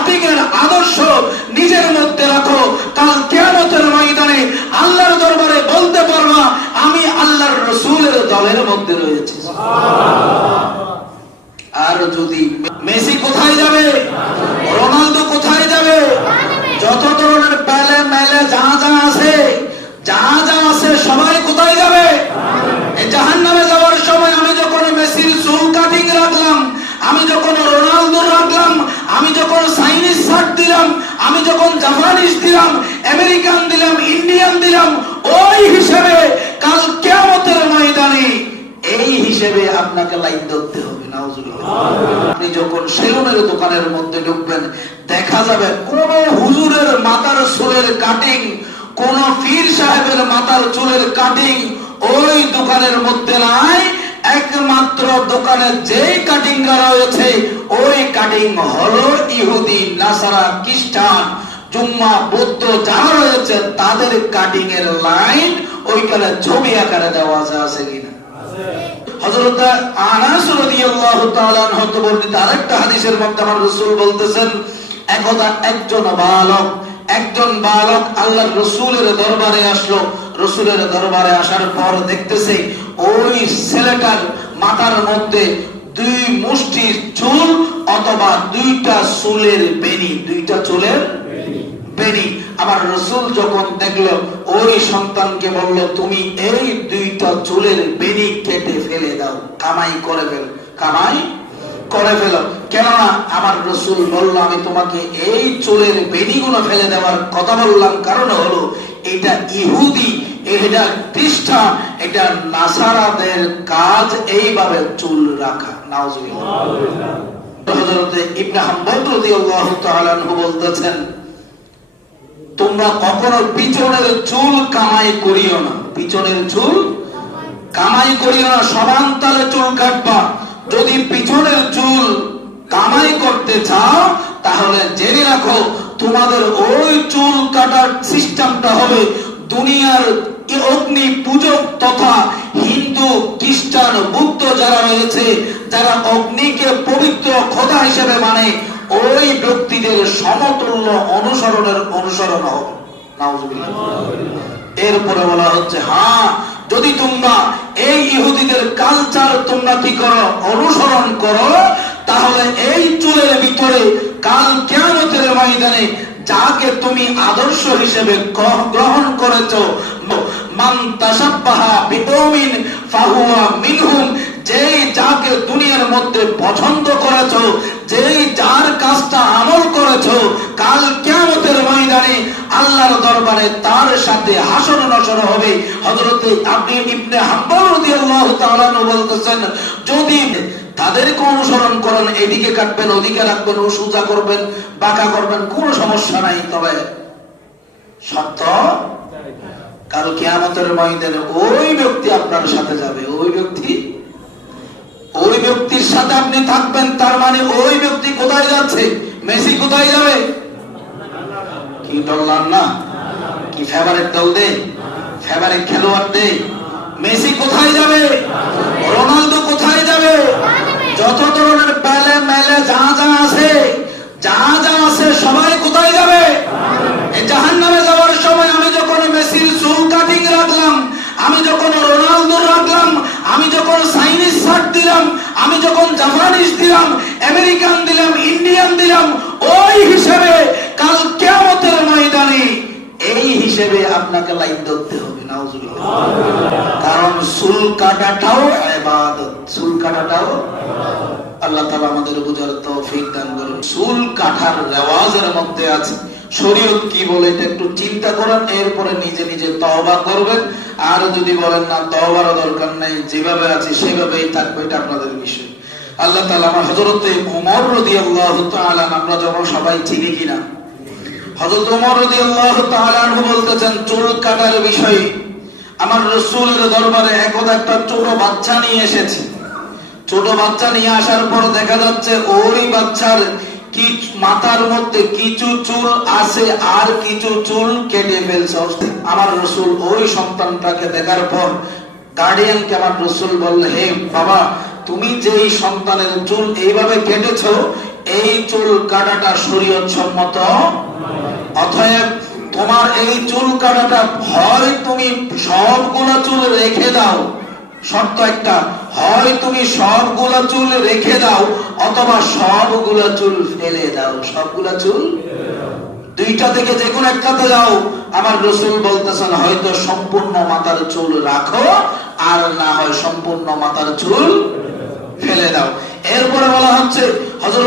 Cutting এর আদর্শ নিজের মধ্যে রাখো। কাল কিয়ামতের ময়দানে আল্লাহর দরবারে বলতে পারবা আমি আল্লাহর রাসূলের দলের মধ্যে রয়েছি। আর যদি মেসি কোথায় যাবে, রোনালদো কোথায় যাবে, যত ধরনের পেলে মেলে যা যা আছে সবাই কোথায় যাবে? জাহান্নামে যাওয়ার সময় আমি যখন মেসির চুল কাটিং রাখলাম, আমি যখন রোনালদো রাখলাম, আমি যখন চাইনিজ শার্ট দিলাম, আমি যখন জাপানিজ দিলাম, আমেরিকান দিলাম, ইন্ডিয়ান দিলাম, ওই হিসেবে কাল কিয়ামতের ময়দানে এই হিসেবে আপনাকে লাইন ধরতে হবে। নাউজুবিল্লাহ। আপনি যখন সেলুনের দোকানের মধ্যে ঢুকবেন, দেখা যাবে কোন হুজুরের মাথার চুলের কাটিং, কোন পীর সাহেবের মাথার চুলের কাটিং ওই দোকানের মধ্যে নাই। একমাত্র দোকানে যেই কাটিং রয়েছে ওই কাটিং হলো ইহুদি, নাসারা, খ্রিস্টান, জুম্মা, বৌদ্ধ যারা রয়েছে তাদের কাটিং এর লাইন ওইখানে ছবি আকারে দেওয়া আছে কিনা? হযরত আনাস রাদিয়াল্লাহু তাআলা আনহু বর্ণিত আরেকটা হাদিসের মধ্যে আমার রাসূল বলতেছেন, একদা একজন বালক আল্লাহর রাসূলের দরবারে আসলো। রাসূলের দরবারে আসার পর দেখতেছে ওই ছেলেটার মাথার মধ্যে 2 মুষ্টি চুল অথবা 2টা চুলের বেনি, 2টা চুলের বেনি। আমার রাসূল যখন দেখলো ওই সন্তানকে বলল, তুমি এই 2টা চুলের বেনি কেটে ফেলে দাও, কামাই করে ফেলো। কেননা আমার রাসূল বলল, আমি তোমাকে এই চুলের বেনিগুলো ফেলে দেওয়ার কথা বললাম কারণ হলো এটা ইহুদি, এটা খ্রিস্টান, এটা নাসারাদের কাজ এইভাবে চুল রাখা। নাউজুবিল্লাহ। হযরত ইবনে হাম্বল রাদিয়াল্লাহু তাআলা আনহু বলতেছেন, তোমরা কখনো পিছনের চুল কামাই করিও না, পিছনের চুল কামাই করিও না, সমান তালে চুল কাটবা। যদি পিছনের চুল কামাই করতে চাও তাহলে জেনে রাখো তোমাদের ওই চুল কাটার সিস্টেমটা হবে দুনিয়ার অগ্নি পূজক তথা হিন্দু, খ্রিস্টান, বৌদ্ধ যারা রয়েছে, যারা অগ্নিকে পবিত্র খোদা হিসেবে মানে, ওই ব্যক্তিদের সমতুল্য অনুসরণ হবে। নাউজুবিল্লাহ। এরপরে বলা হচ্ছে, হ্যাঁ যদি তোমরা এই ইহুদিদের কালচার তোমরা কি করো, অনুসরণ করো, তাহলে এই চুলের ভিতরে কাল কিয়ামতের ময়দানে যাকে তুমি আদর্শ হিসেবে গ্রহণ করেছো, মান তাশাব্বাহা বিকওমিন ফাহুয়া মিনহুম, যেই যাকে দুনিয়ার মধ্যে পছন্দ করেছো, যেই যার কাজটা আমল করেছো, কাল কিয়ামতের ময়দানে আল্লাহর দরবারে তার সাথে হাসর নসর হবে। হযরত ইবনে হাম্বল রাদিয়াল্লাহু তাআলা বলতেছেন, যদি তাদেরকে অনুসরণ করেন, এদিকে কাটবেন, ওদিকে রাখবেন, ও সোজা করবেন, বাঁকা করবেন, কোনো সমস্যা নাই, তবে সত্য কাল কিয়ামতের ময়দানে ওই ব্যক্তি আপনার সাথে যাবে, ওই ব্যক্তির সাথে আপনি থাকবেন। তার মানে ওই ব্যক্তি কোথায় যাচ্ছে? মেসি কোথায় যাবে? কি দল না, কি ফেভারিট দল দে, ফেভারিট খেলোয়াড় দে? মেসি কোথায় যাবে? রোনালদো কোথায় যাবে? যত ধরনের পেলে মেলে যা আছে সবাই কোথায় যাবে? জাহান্নামে যাওয়ার সময় আমি যখন মেসির চুল কাটিং রাখলাম, আমি যখন রোনালদো রাখলাম, আমি যখন চাইনিজ শার্ট দিলাম, আমি যখন জাপানিজ দিলাম, আমেরিকান দিলাম, ইন্ডিয়ান দিলাম, ওই হিসেবে কাল কিয়ামতের ময়দানে এই হিসেবে আপনাকে লাইন ধরতে হবে। নাউজুবিল্লাহ। কারণ চুল কাটাটাও ইবাদত, চুল কাটাটাও আল্লাহ তাআলা আমাদের বুঝার তৌফিক দান করুন। চুল কাটার রেওয়াজের মধ্যে আছে, শরীয়ত কি বলে এটা একটু চিন্তা করেন, এরপরে নিজে নিজে তওবা করবেন। আর যদি বলেন না তওবার দরকার নাই, যেভাবে আছে সেভাবেই থাকবে, এটা আপনাদের বিষয়। আল্লাহ তাআলা আমার হযরত ওমর রাদিয়াল্লাহু তাআলা, আমরা যখন সবাই চিনি কিনা, হযরত ওমর রাদিয়াল্লাহু তাআলা আনহু বলতেছেন, চুল কাটার বিষয়ে আমার রাসূলের দরবারে একদা একটা ছোট বাচ্চা নিয়ে এসেছে। ছোট বাচ্চা নিয়ে আসার পর দেখা যাচ্ছে ওই বাচ্চার কি মাথার মধ্যে কিছু চুল আছে আর কিছু চুল কেটে ফেলছে। আমার রাসূল ওই সন্তানটাকে দেখার পর গার্ডিয়ানকে আমার রাসূল বললেন, হে বাবা, তুমি যে এই সন্তানের চুল এইভাবে কেটেছো, এই চুল কাটাটা শরীয়ত সম্মত। অতএব তোমার এই চুল কাটাটা হয় তুমি সবগুলো চুল রেখে দাও, শর্ত একটা, হয় তুমি সবগুলো চুল রেখে দাও অথবা সবগুলো চুল ফেলে দাও। সবগুলো চুল, দুইটা থেকে যে কোনো একটাতে যাও। আমার রাসূল বলতেছেন হয়তো সম্পূর্ণ মাথার চুল রাখো আর না হয় সম্পূর্ণ মাথার চুল ফেলে দাও। এরপরে বলা হচ্ছে হযরত